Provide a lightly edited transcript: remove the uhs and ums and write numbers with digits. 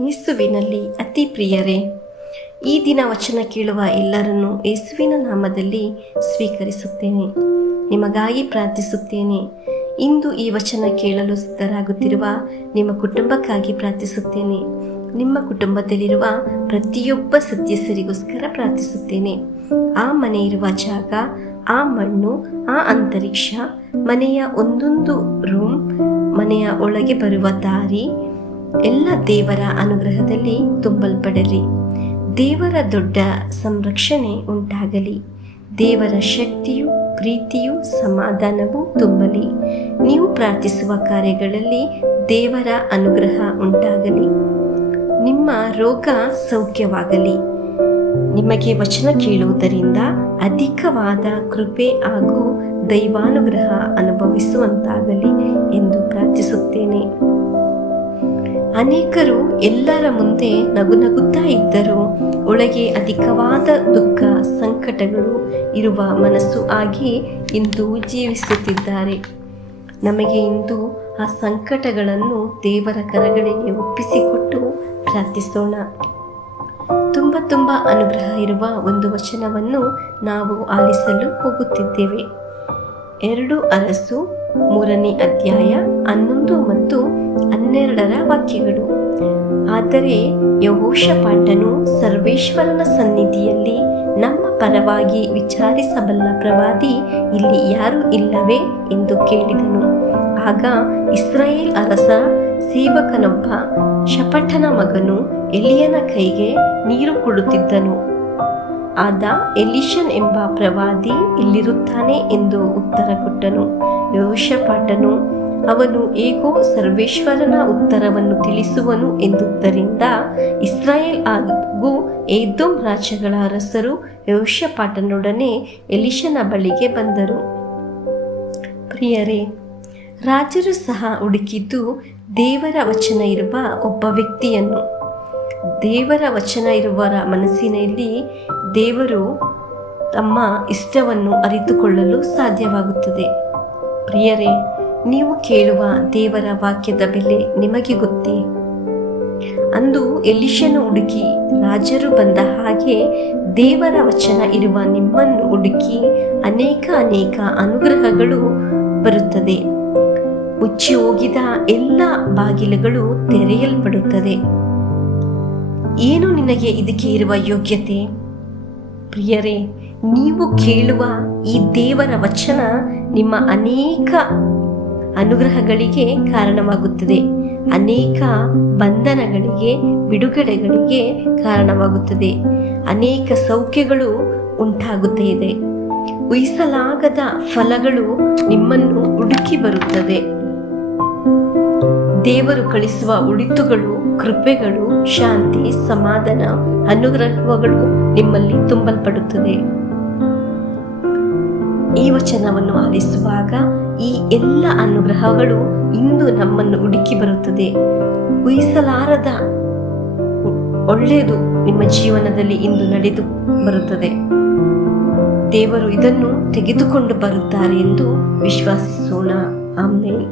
ಯೇಸುವಿನಲ್ಲಿ ಅತಿ ಪ್ರಿಯರೇ, ಈ ದಿನ ವಚನ ಕೇಳುವ ಎಲ್ಲರನ್ನೂ ಯೇಸುವಿನ ನಾಮದಲ್ಲಿ ಸ್ವೀಕರಿಸುತ್ತೇನೆ. ನಿಮಗಾಗಿ ಪ್ರಾರ್ಥಿಸುತ್ತೇನೆ. ಇಂದು ಈ ವಚನ ಕೇಳಲು ಸಿದ್ಧರಾಗುತ್ತಿರುವ ನಿಮ್ಮ ಕುಟುಂಬಕ್ಕಾಗಿ ಪ್ರಾರ್ಥಿಸುತ್ತೇನೆ. ನಿಮ್ಮ ಕುಟುಂಬದಲ್ಲಿರುವ ಪ್ರತಿಯೊಬ್ಬ ಸದಸ್ಯರಿಗೋಸ್ಕರ ಪ್ರಾರ್ಥಿಸುತ್ತೇನೆ. ಆ ಮನೆ ಇರುವ ಜಾಗ, ಆ ಮಣ್ಣು, ಆ ಅಂತರಿಕ್ಷ, ಮನೆಯ ಒಂದೊಂದು ರೂಮ್, ಮನೆಯ ಒಳಗೆ ಬರುವ ದಾರಿ ಎಲ್ಲ ದೇವರ ಅನುಗ್ರಹದಲ್ಲಿ ತುಂಬಲ್ಪಡಲಿ. ದೇವರ ದೊಡ್ಡ ಸಂರಕ್ಷಣೆ ಉಂಟಾಗಲಿ. ದೇವರ ಶಕ್ತಿಯು, ಪ್ರೀತಿಯು, ಸಮಾಧಾನವೂ ತುಂಬಲಿ. ನೀವು ಪ್ರಾರ್ಥಿಸುವ ಕಾರ್ಯಗಳಲ್ಲಿ ದೇವರ ಅನುಗ್ರಹ ಉಂಟಾಗಲಿ. ನಿಮ್ಮ ರೋಗ ಸೌಖ್ಯವಾಗಲಿ. ನಿಮಗೆ ವಚನ ಕೇಳುವುದರಿಂದ ಅಧಿಕವಾದ ಕೃಪೆ ಹಾಗೂ ದೈವಾನುಗ್ರಹ ಅನುಭವಿಸುವಂತಾಗಲಿ ಎಂದು ಪ್ರಾರ್ಥಿಸುತ್ತೇನೆ. ಅನೇಕರು ಎಲ್ಲರ ಮುಂದೆ ನಗುತ್ತಾ ಇದ್ದರೂ ಒಳಗೆ ಅಧಿಕವಾದ ದುಃಖ, ಸಂಕಟಗಳು ಇರುವ ಮನಸ್ಸು ಆಗಿ ಇಂದು ಜೀವಿಸುತ್ತಿದ್ದಾರೆ. ನಮಗೆ ಇಂದು ಆ ಸಂಕಟಗಳನ್ನು ದೇವರ ಕರಗಳಿಗೆ ಒಪ್ಪಿಸಿಕೊಟ್ಟು ಪ್ರಾರ್ಥಿಸೋಣ. ತುಂಬ ಅನುಗ್ರಹ ಇರುವ ಒಂದು ವಚನವನ್ನು ನಾವು ಆಲಿಸಲು ಹೋಗುತ್ತಿದ್ದೇವೆ. 2 ಅರಸು 3ನೇ ಅಧ್ಯಾಯ 11 ಮತ್ತು 12 ವಾಕ್ಯಗಳು. ಆದರೆ ಯೆಹೋಷಾಫಾಟನು ಸರ್ವೇಶ್ವರನ ಸನ್ನಿಧಿಯಲ್ಲಿ ನಮ್ಮ ಪರವಾಗಿ ವಿಚಾರಿಸಬಲ್ಲ ಪ್ರವಾದಿ ಇಲ್ಲಿ ಯಾರೂ ಇಲ್ಲವೇ ಎಂದು ಕೇಳಿದನು. ಆಗ ಇಸ್ರಾಯೇಲ್ ಅರಸ ಸೇವಕನೊಬ್ಬ ಶಫಟನ ಮಗನು ಎಲಿಯನ ಕೈಗೆ ನೀರು ಕೊಡುತ್ತಿದ್ದನು. ಆದ ಎಲೀಷನ್ ಎಂಬ ಪ್ರವಾದಿ ಇಲ್ಲಿರುತ್ತಾನೆ ಎಂದು ಉತ್ತರ ಕೊಟ್ಟನು. ಯೆಹೋಷಾಫಾಟನು ಅವನು ಹೇಗೋ ಸರ್ವೇಶ್ವರನ ಉತ್ತರವನ್ನು ತಿಳಿಸುವನು ಎಂದುದರಿಂದ ಇಸ್ರಾಯೇಲ್ ಹಾಗೂ ಏದೋಮ್ ರಾಜ್ಯಗಳ ಅರಸರು ಯೆಹೋಷಾಫಾಟನೊಡನೆ ಎಲೀಷನ ಬಳಿಗೆ ಬಂದರು. ಪ್ರಿಯರೇ, ರಾಜರು ಸಹ ಹುಡುಕಿದ್ದು ದೇವರ ವಚನ ಇರುವ ಒಬ್ಬ ವ್ಯಕ್ತಿಯನ್ನು. ದೇವರ ವಚನ ಇರುವವರ ಮನಸ್ಸಿನಲ್ಲಿ ದೇವರು ತಮ್ಮ ಇಷ್ಟವನ್ನು ಅರಿತುಕೊಳ್ಳಲು ಸಾಧ್ಯವಾಗುತ್ತದೆ. ಪ್ರಿಯರೇ, ನೀವು ಕೇಳುವ ದೇವರ ವಾಕ್ಯದ ಬೆಲೆ ನಿಮಗೆ ಗೊತ್ತೇ? ಅಂದು ಎಲೀಷನು ಹುಡುಕಿ ರಾಜರು ಬಂದ ಹಾಗೆ ದೇವರ ವಚನ ಇರುವ ನಿಮ್ಮನ್ನು ಹುಡುಕಿ ಅನೇಕ ಅನುಗ್ರಹಗಳು ಬರುತ್ತದೆ. ಮುಚ್ಚಿ ಹೋಗಿದ ಎಲ್ಲ ಬಾಗಿಲುಗಳು ತೆರೆಯಲ್ಪಡುತ್ತದೆ. ಏನು ನಿನಗೆ ಇದಕ್ಕೆ ಇರುವ ಯೋಗ್ಯತೆ? ಪ್ರಿಯರೇ, ನೀವು ಕೇಳುವ ಈ ದೇವರ ವಚನ ನಿಮ್ಮ ಅನೇಕ ಅನುಗ್ರಹಗಳಿಗೆ ಕಾರಣವಾಗುತ್ತದೆ. ಅನೇಕ ಬಂಧನಗಳಿಗೆ, ಬಿಡುಗಡೆಗಳಿಗೆ ಕಾರಣವಾಗುತ್ತದೆ. ಅನೇಕ ಸೌಖ್ಯಗಳು ಉಂಟಾಗುತ್ತದೆ. ಊಹಿಸಲಾಗದ ಫಲಗಳು ನಿಮ್ಮನ್ನು ಹುಡುಕಿ ಬರುತ್ತದೆ. ದೇವರು ಕಳಿಸುವ ಉಳಿತುಗಳು, ಕೃಪೆಗಳು, ಶಾಂತಿ, ಸಮಾಧಾನ, ಅನುಗ್ರಹಗಳು ನಿಮ್ಮಲ್ಲಿ ತುಂಬಲ್ಪಡುತ್ತದೆ. ಈ ವಚನವನ್ನು ಆಲಿಸುವಾಗ ಈ ಎಲ್ಲ ಅನುಗ್ರಹಗಳು ಇಂದು ನಮ್ಮನ್ನು ಹುಡುಕಿ ಬರುತ್ತದೆ. ಊಹಿಸಲಾರದ ಒಳ್ಳೆಯದು ನಿಮ್ಮ ಜೀವನದಲ್ಲಿ ಇಂದು ನಡೆದು ಬರುತ್ತದೆ. ದೇವರು ಇದನ್ನು ತೆಗೆದುಕೊಂಡು ಬರುತ್ತಾರೆ ಎಂದು ವಿಶ್ವಾಸಿಸೋಣ. ಆಮೆನ್.